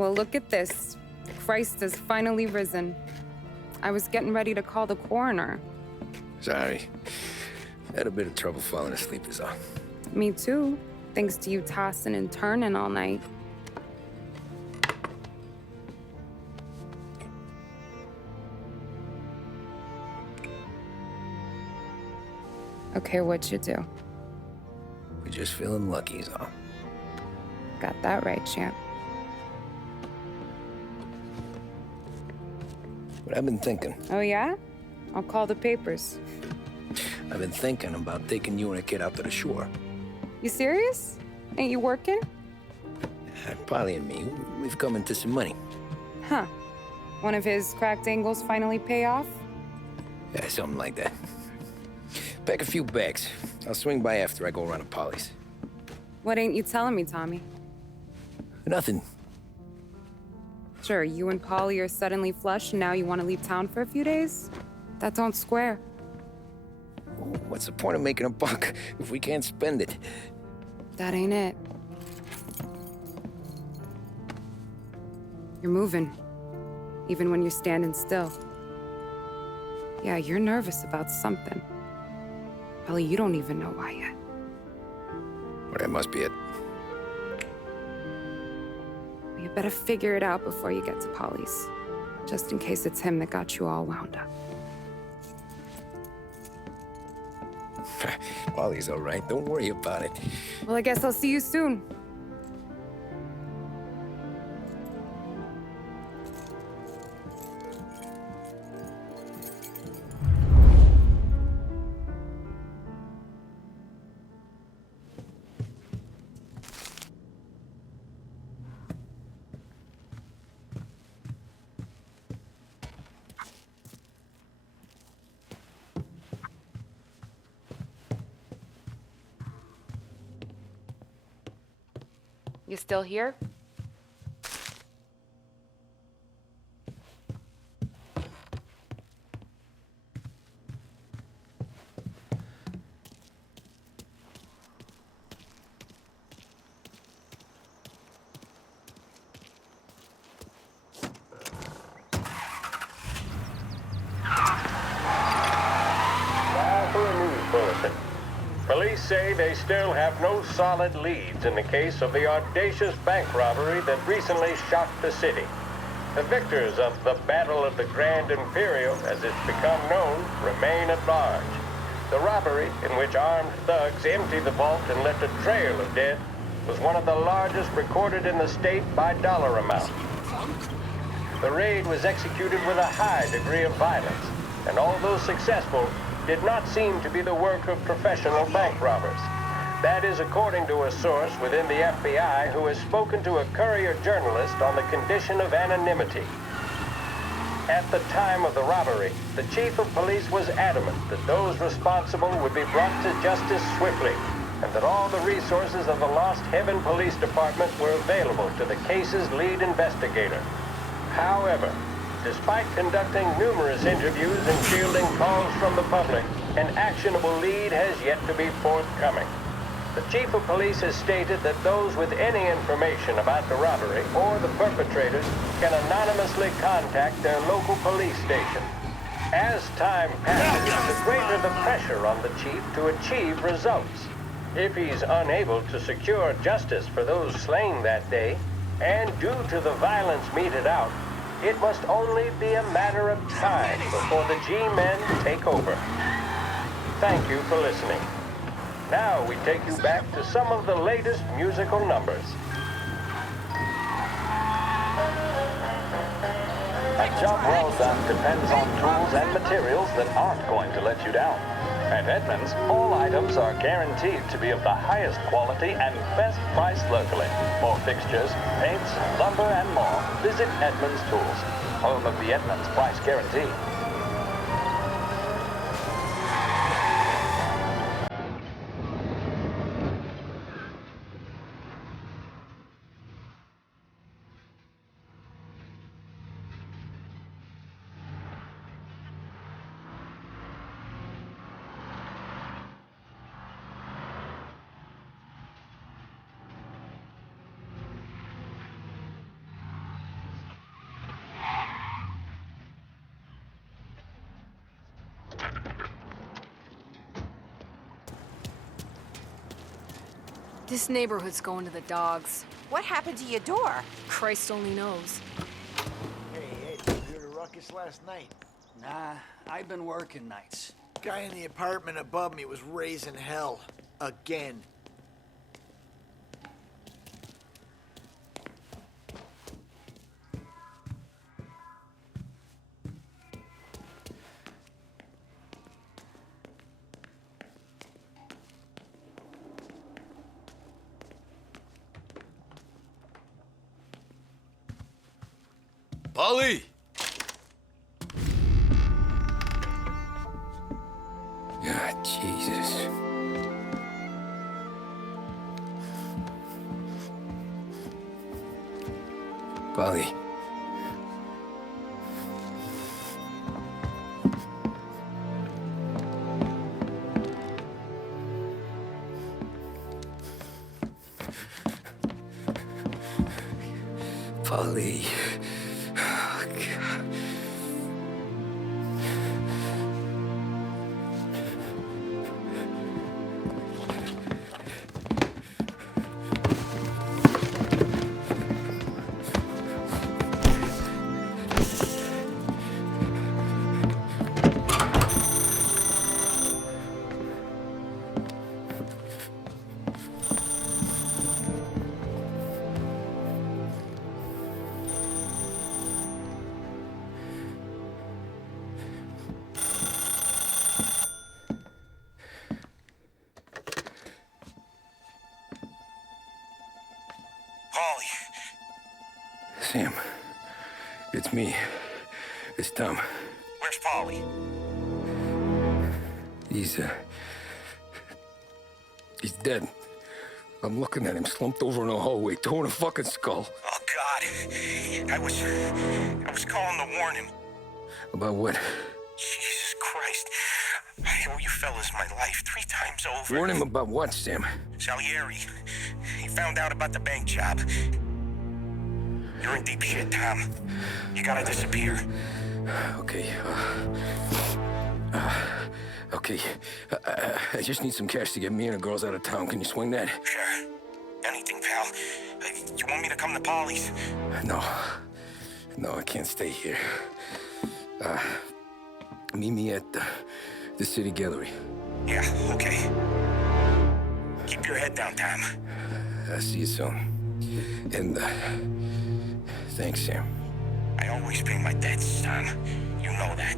Well, look at this. Christ has finally risen. I was getting ready to call the coroner. Sorry. Had a bit of trouble falling asleep is all. Me too, thanks to you tossing and turning all night. Okay, what'd you do? We're just feeling lucky is all. Got that right, champ. But I've been thinking. Oh, yeah? I'll call the papers. I've been thinking about taking you and a kid out to the shore. You serious? Ain't you working? Polly and me, we've come into some money. Huh. One of his cracked angles finally pay off? Yeah, something like that. Pack a few bags. I'll swing by after I go around to Polly's. What ain't you telling me, Tommy? Nothing. Sure, you and Polly are suddenly flush and now you want to leave town for a few days? That don't square. What's the point of making a buck if we can't spend it? That ain't it. You're moving, even when you're standing still. Yeah, you're nervous about something. Probably you don't even know why yet. Well, that must be it. Well, you better figure it out before you get to Polly's, just in case it's him that got you all wound up. Polly's all right. Don't worry about it. Well, I guess I'll see you soon. You still here? Now for a news bulletin. Police say they still have no solid leads in the case of the audacious bank robbery that recently shocked the city. The victors of the Battle of the Grand Imperial, as it's become known, remain at large. The robbery, in which armed thugs emptied the vault and left a trail of dead, was one of the largest recorded in the state by dollar amount. The raid was executed with a high degree of violence, and although successful, did not seem to be the work of professional bank robbers. That is according to a source within the FBI who has spoken to a Courier journalist on the condition of anonymity. At the time of the robbery, the chief of police was adamant that those responsible would be brought to justice swiftly, and that all the resources of the Lost Heaven Police Department were available to the case's lead investigator. However, despite conducting numerous interviews and fielding calls from the public, an actionable lead has yet to be forthcoming. The chief of police has stated that those with any information about the robbery or the perpetrators can anonymously contact their local police station. As time passes, the greater the pressure on the chief to achieve results. If he's unable to secure justice for those slain that day, and due to the violence meted out, it must only be a matter of time before the G-men take over. Thank you for listening. Now we take you back to some of the latest musical numbers. A job well done depends on tools and materials that aren't going to let you down. At Edmunds, all items are guaranteed to be of the highest quality and best price locally. For fixtures, paints, lumber, and more, visit Edmunds Tools, home of the Edmunds Price Guarantee. This neighborhood's going to the dogs. What happened to your door? Christ only knows. Hey, did you hear the ruckus last night? Nah, I've been working nights. Guy in the apartment above me was raising hell. Again. Polly! Ah, Jesus. Polly. Polly. Oh, God. Paulie. Sam, it's me. It's Tom. Where's Paulie? He's dead. I'm looking at him slumped over in the hallway, torn a fucking skull. Oh, God. I was calling to warn him. About what? Jesus Christ. I owe you fellas my life 3 times over. Warn him about what, Sam? Salieri. He found out about the bank job. You're in deep shit, Tom. You gotta disappear. Okay. Okay. I just need some cash to get me and the girls out of town. Can you swing that? Sure. Anything, pal. You want me to come to Paulie's? No. No, I can't stay here. Meet me at the city gallery. Yeah, okay. Keep your head down, Tom. I'll see you soon. And, thanks, Sam. I always pay my debts, Tom. You know that.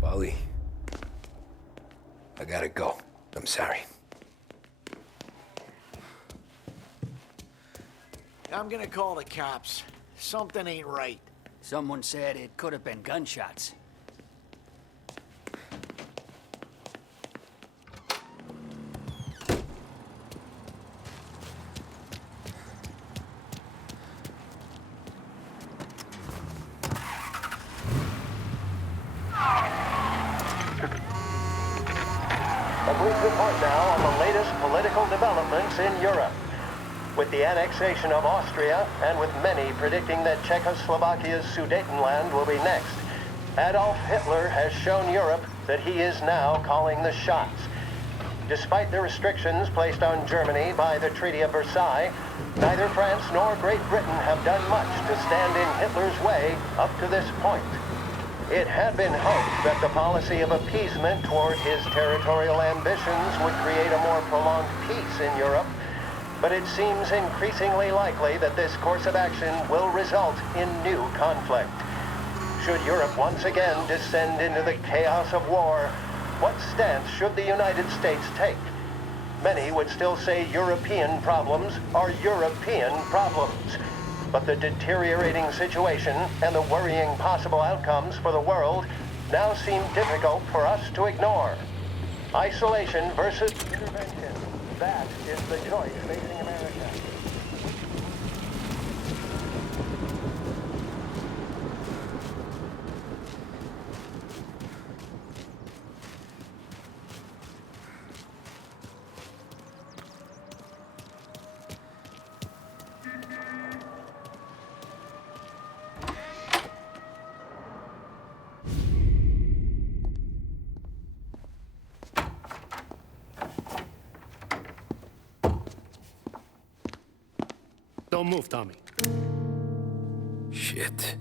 Polly, I gotta go. I'm sorry. I'm gonna call the cops. Something ain't right. Someone said it could have been gunshots. A brief report now on the latest political developments in Europe. With the annexation of Austria, and with many predicting that Czechoslovakia's Sudetenland will be next, Adolf Hitler has shown Europe that he is now calling the shots. Despite the restrictions placed on Germany by the Treaty of Versailles, neither France nor Great Britain have done much to stand in Hitler's way up to this point. It had been hoped that the policy of appeasement toward his territorial ambitions would create a more prolonged peace in Europe, but it seems increasingly likely that this course of action will result in new conflict. Should Europe once again descend into the chaos of war, what stance should the United States take? Many would still say European problems are European problems. But the deteriorating situation and the worrying possible outcomes for the world now seem difficult for us to ignore. Isolation versus intervention. That is the choice facing America. Don't move, Tommy. Shit.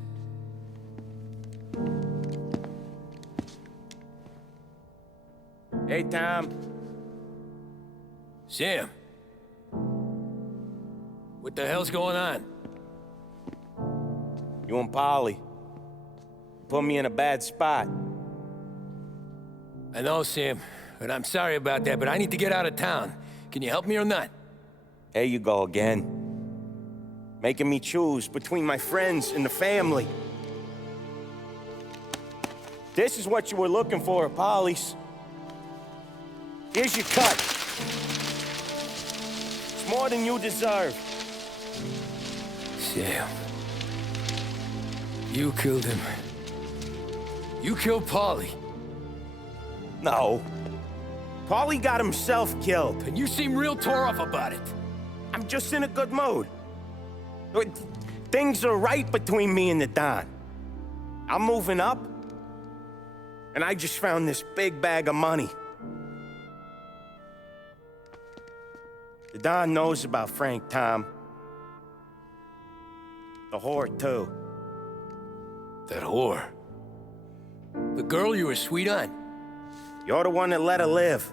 Hey, Tom. Sam. What the hell's going on? You and Polly put me in a bad spot. I know, Sam, and I'm sorry about that, but I need to get out of town. Can you help me or not? There you go again. Making me choose between my friends and the family. This is what you were looking for at Polly's. Here's your cut. It's more than you deserve. Sam. You killed him. You killed Paulie. No. Paulie got himself killed. And you seem real tore up about it. I'm just in a good mood. Things are right between me and the Don. I'm moving up, and I just found this big bag of money. The Don knows about Frank, Tom. The whore, too. That whore? The girl you were sweet on? You're the one that let her live.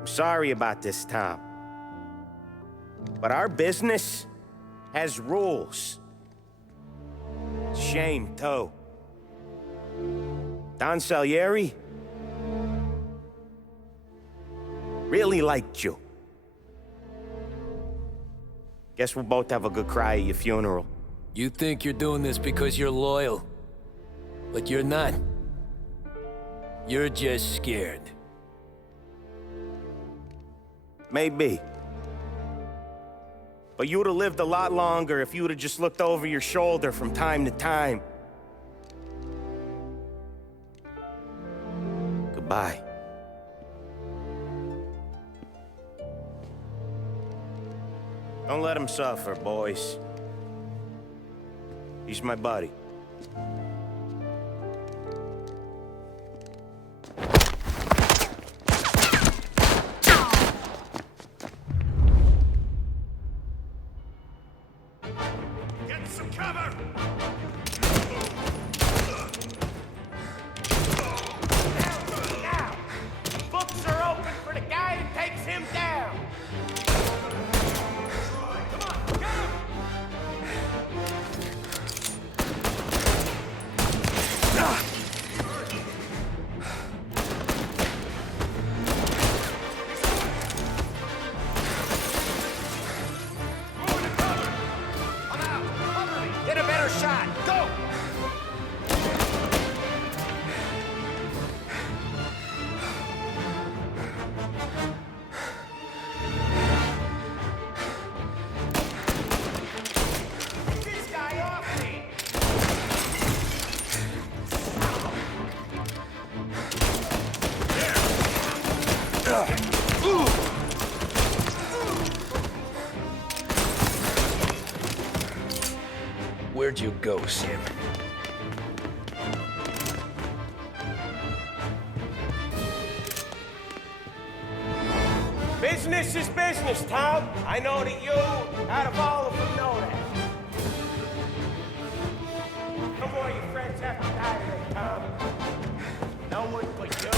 I'm sorry about this, Tom. But our business has rules. Shame, too. Don Salieri really liked you. Guess we'll both have a good cry at your funeral. You think you're doing this because you're loyal. But you're not. You're just scared. Maybe. But you'd have lived a lot longer if you'd have just looked over your shoulder from time to time. Goodbye. Don't let him suffer, boys. He's my buddy. Get some cover! Now! Books are open for the guy that takes him down! Get a better shot! Go! Get this guy off me! Where'd you go, Sam? Business is business, Tom. I know that you, out of all of them, know that. No more of your friends have to die today, Tom. No one but you.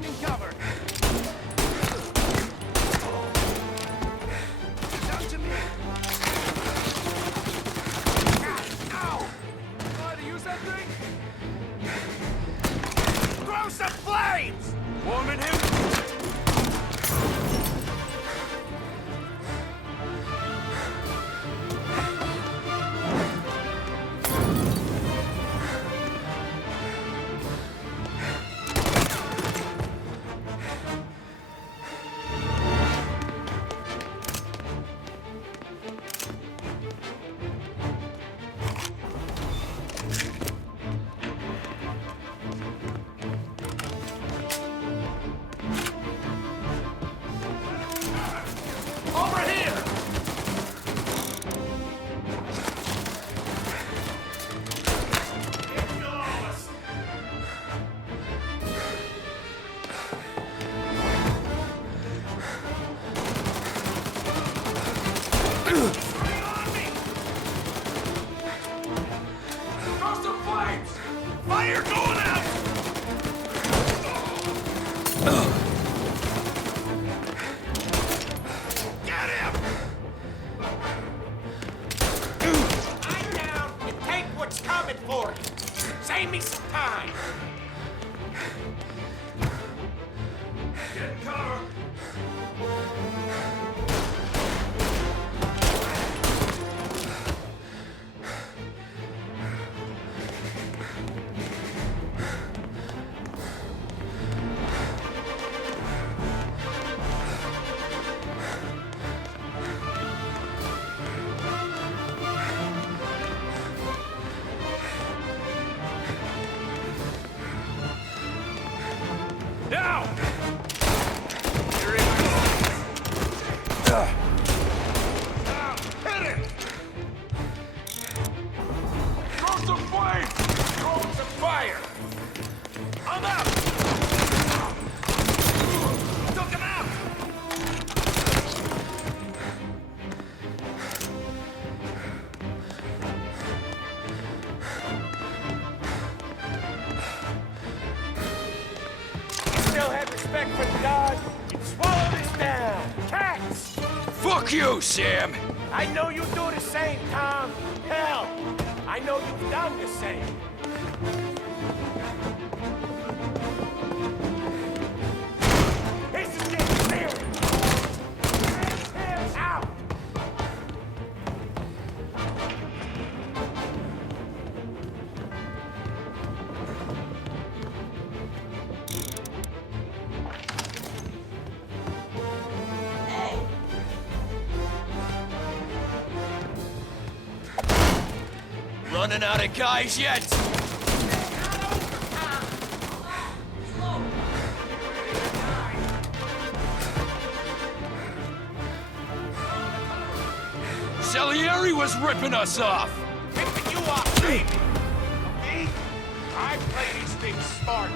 Taking cover. Down to me. Ow! Know how to use that thing? Throw some flames! Warming him. Over here! Throw some flames! Fire going out! Get him! I'm down and take what's coming for you. Save me some time. Get cover. Now! Here he goes! Now, hit him! Throw some flames! Throw some fire! I'm out! Took him out! Still have respect for God, you'd swallow this down. Cats! Fuck you, Sam! I know you do the same, Tom. Hell, I know you've done the same. This is getting serious. Hands out! Running out of guys yet? Salieri was ripping us off! Ripping you off, baby! Me? I play these things smart.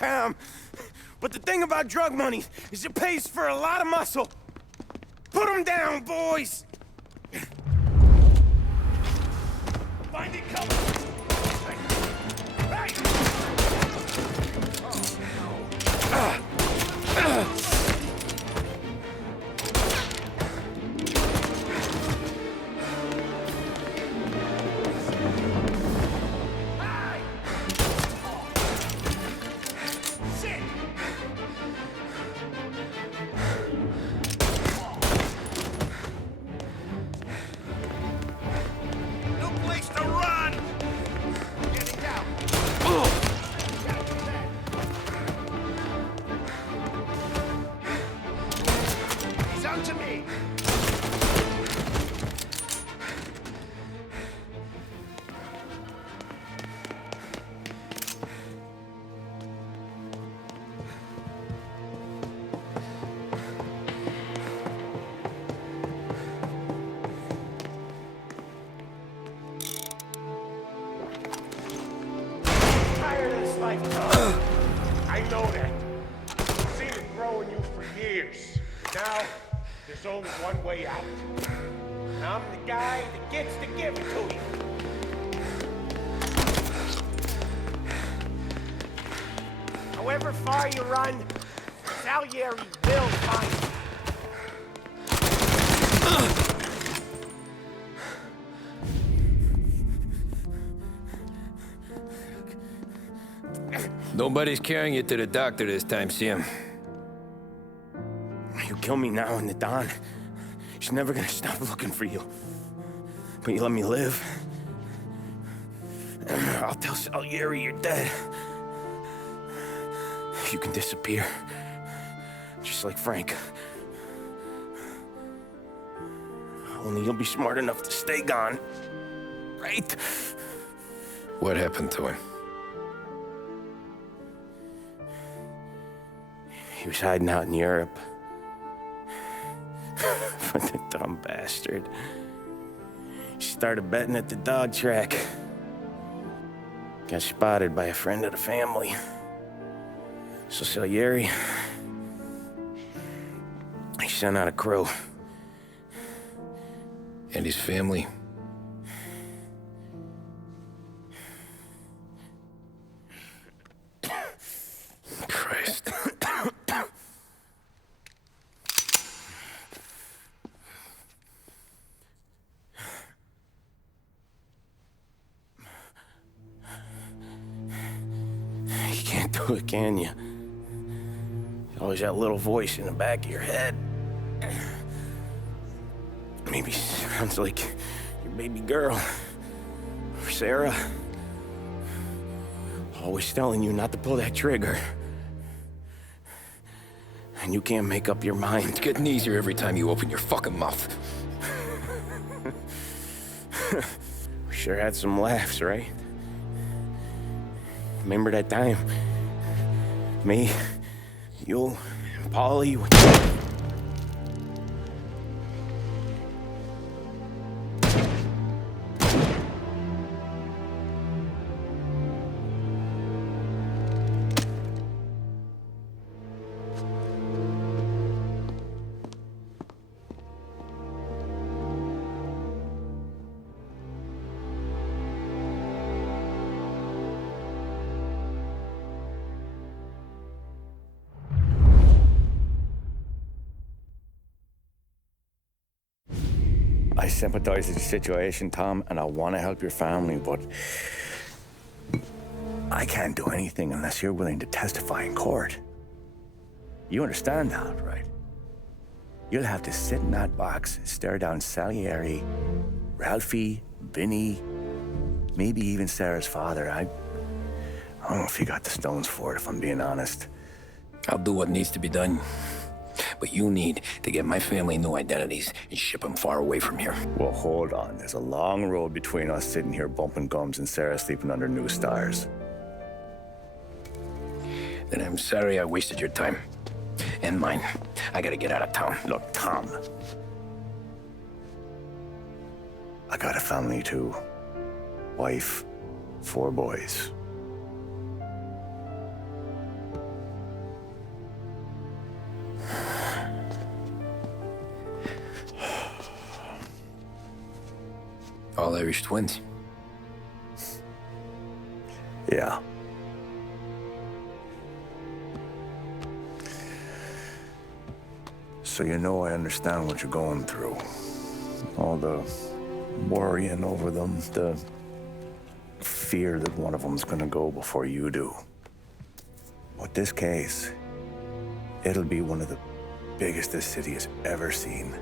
town. But the thing about drug money is it pays for a lot of muscle. Put them down, boys! Find it coming! Hey! I know that. I've seen it grow in you for years. Now, there's only one way out. And I'm the guy that gets to give it to you. However far you run, Salieri will find you. Nobody's carrying you to the doctor this time, Sam. You kill me now in the dawn. She's never gonna stop looking for you. But you let me live. I'll tell Salieri you're dead. You can disappear. Just like Frank. Only you'll be smart enough to stay gone. Right? What happened to him? He was hiding out in Europe. But the dumb bastard. He started betting at the dog track. Got spotted by a friend of the family. So Salieri, he sent out a crew. And his family? Christ. You can't do it, can you? Always that little voice in the back of your head. Maybe sounds like your baby girl. Or Sarah. Always telling you not to pull that trigger. And you can't make up your mind. It's getting easier every time you open your fucking mouth. We sure had some laughs, right? Remember that time? Me, you, and Paulie. I sympathize with the situation, Tom, and I want to help your family, but I can't do anything unless you're willing to testify in court. You understand that, right? You'll have to sit in that box, stare down Salieri, Ralphie, Vinny, maybe even Sarah's father. I don't know if you got the stones for it, if I'm being honest. I'll do what needs to be done. But you need to get my family new identities and ship them far away from here. Well, hold on. There's a long road between us sitting here bumping gums and Sarah sleeping under new stars. Then I'm sorry I wasted your time. And mine. I gotta get out of town. Look, Tom. I got a family too. Wife, 4 boys. All Irish twins. Yeah. So you know I understand what you're going through. All the worrying over them, the fear that one of them's gonna go before you do. But this case, it'll be one of the biggest this city has ever seen.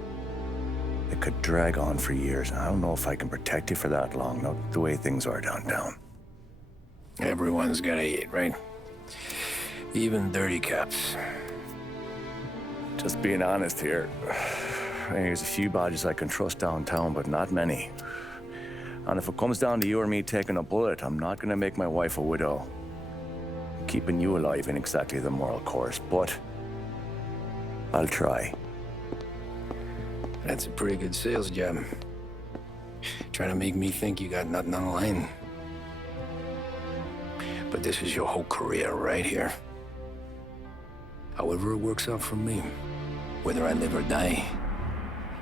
It could drag on for years. I don't know if I can protect you for that long, not the way things are downtown. Everyone's gotta eat, right? Even dirty cops. Just being honest here. There's a few badges I can trust downtown, but not many. And if it comes down to you or me taking a bullet, I'm not gonna make my wife a widow. Keeping you alive ain't exactly the moral course, but I'll try. That's a pretty good sales job. Trying to make me think you got nothing on the line. But this is your whole career right here. However it works out for me, whether I live or die,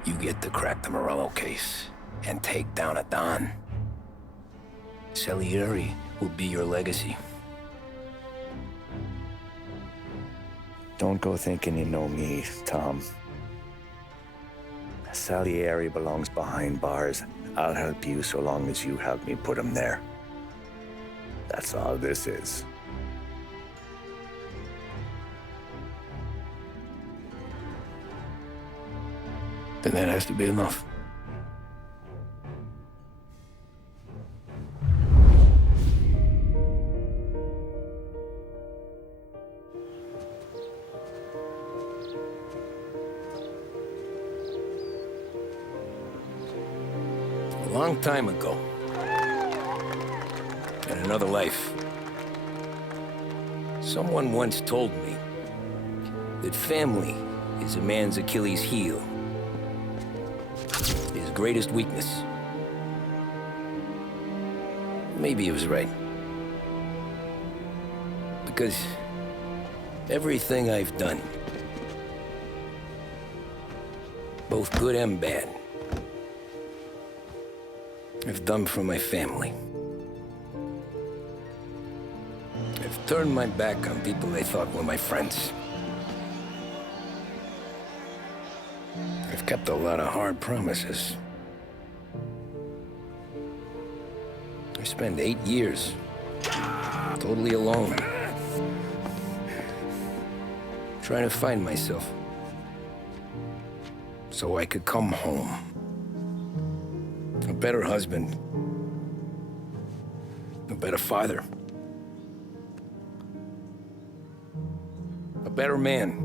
you get to crack the Morello case and take down a Don. Salieri will be your legacy. Don't go thinking you know me, Tom. Salieri belongs behind bars. I'll help you so long as you help me put him there. That's all this is. Then that has to be enough. A long time ago, in another life, someone once told me that family is a man's Achilles heel, his greatest weakness. Maybe he was right. Because everything I've done, both good and bad, I've done for my family. I've turned my back on people they thought were my friends. I've kept a lot of hard promises. I spent 8 years totally alone, trying to find myself so I could come home. A better husband, a better father, a better man.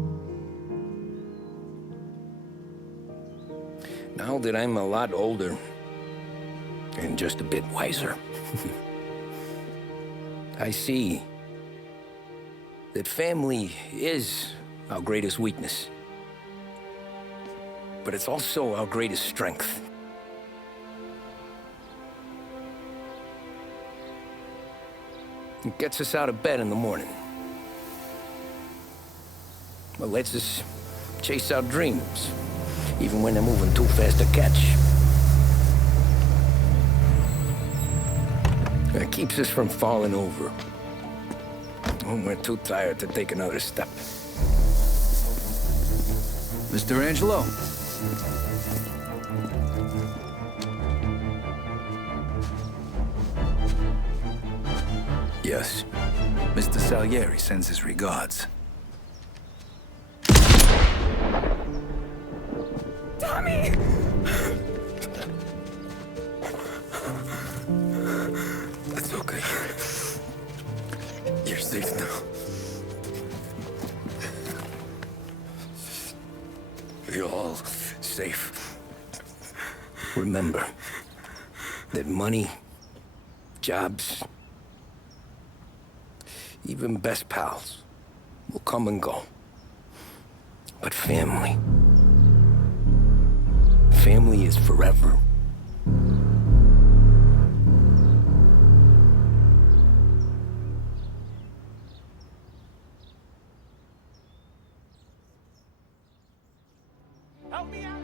Now that I'm a lot older and just a bit wiser, I see that family is our greatest weakness, but it's also our greatest strength. It gets us out of bed in the morning. It lets us chase our dreams, even when they're moving too fast to catch. It keeps us from falling over when we're too tired to take another step. Mr. Angelo. Yes. Mr. Salieri sends his regards. Tommy! That's okay. You're safe now. You're all safe. Remember that money, jobs, even best pals will come and go. But family is forever. Help me out!